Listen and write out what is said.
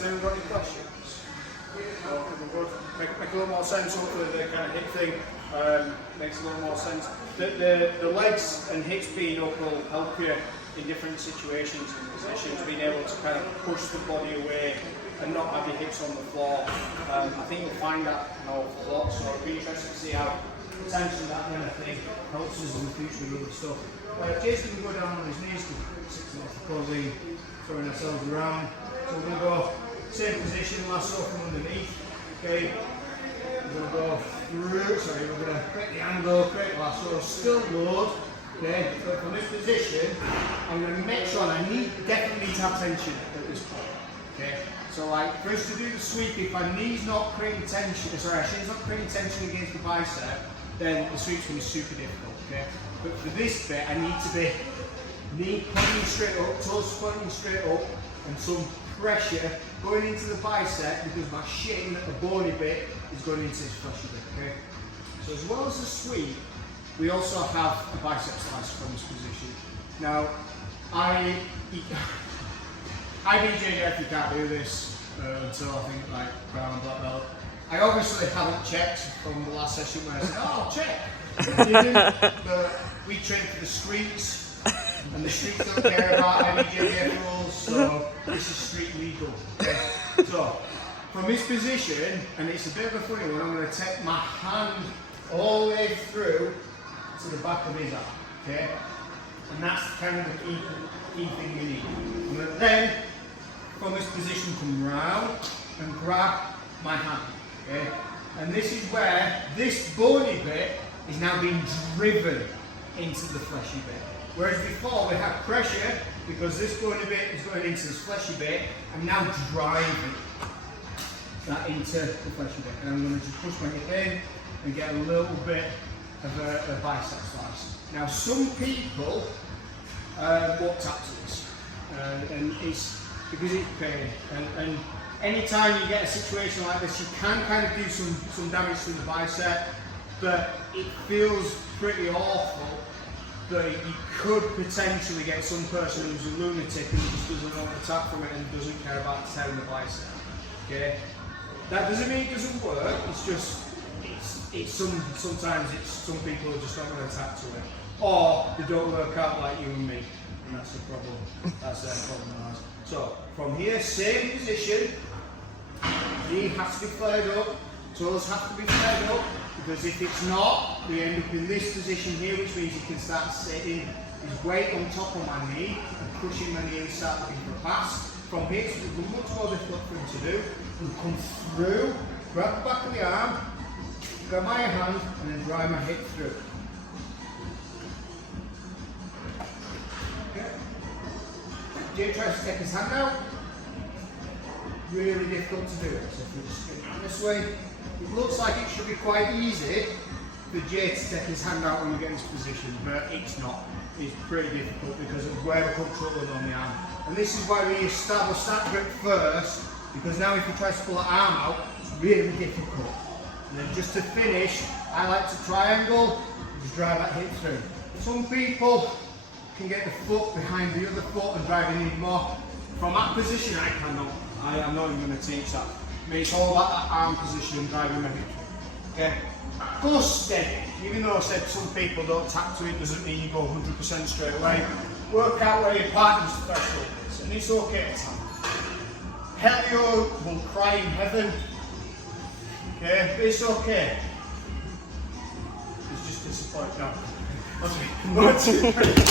Has anyone got any questions? Make a little more sense. Hopefully the kind of hip thing makes a little more sense. The legs and hips being up will help you in different situations and positions, being able to kind of push the body away and not have your hips on the floor. I think you'll find that an awful lot, so it'll be interesting to see how potentially that kind of thing helps us in the future with other stuff. Jason can go down on his knees to 6 minutes closing, throwing ourselves around. So we're going to go same position, lasso from underneath. Okay, we're going to go through, sorry, we're going to create the angle, create lasso, still load. Okay, so from this position, I'm going to make sure, and definitely need to have tension at this point. Okay, so like for us to do the sweep, if my knee's not creating tension, sorry, she's not creating tension against the bicep, then the sweep's going to be super difficult. Okay, but for this bit, I need to be knee pointing straight up, toes pointing straight up, and some pressure going into the bicep because my shin, the bony bit, is going into this fleshy bit. Okay, so as well as the sweep, we also have a bicep slice from this position. Now, I BJJ, if you can't do this until I think like brown and black belt. I obviously haven't checked from the last session where I said, oh, check. But we train for the streets, and the streets don't care about BJJ rules, so this is street legal. Okay? So, from this position, and it's a bit of a funny one, I'm going to take my hand all the way through to the back of his arm, okay? And that's kind of the key thing you need. I'm going to then, from this position, come round and grab my hand, okay? And this is where this bony bit is now being driven into the fleshy bit. Whereas before we had pressure, because this bony bit is going into this fleshy bit, I'm now driving that into the fleshy bit. And I'm going to just push my hip in and get a little bit of a bicep slice. Now some people won't tap to this, and it's because it's pain. And anytime you get a situation like this, you can kind of do some damage to the bicep, but it feels pretty awful that you could potentially get some person who's a lunatic and just doesn't want to tap from it and doesn't care about tearing the bicep. Okay, that doesn't mean it doesn't work. It's just sometimes some people just don't want to tap to it, or they don't work out like you and me, and that's the problem. That's their problem. So from here, same position. Knee has to be flared up, toes have to be flared up, because if it's not, we end up in this position here, which means you can start setting his weight on top of my knee and pushing my knee and start looking for a pass. From here, it's much more difficult for him to do. We'll come through, grab the back of the arm, grab my hand and then drive my hip through. Okay. Jay tries to take his hand out. Really difficult to do it. So if we just get it this way, it looks like it should be quite easy for Jay to take his hand out when we get in this position, but it's not. It's pretty difficult because of where the control is on the arm. And this is why we establish that grip first, because now if you try to pull the arm out, it's really difficult. And then just to finish, I like to triangle, just drive that hip through. Some people can get the foot behind the other foot and drive it even more. From that position, I cannot. I am not even going to teach that. I mean, it's all about that arm position and driving my hip through. Okay? Go steady. Even though I said some people don't tap to it, doesn't mean you go 100% straight away. Work out where your partner's threshold is, and it's okay to tap. Helio will cry in heaven. Okay, but it's okay. It's just disappointing. No. Okay, 1, 2, 3.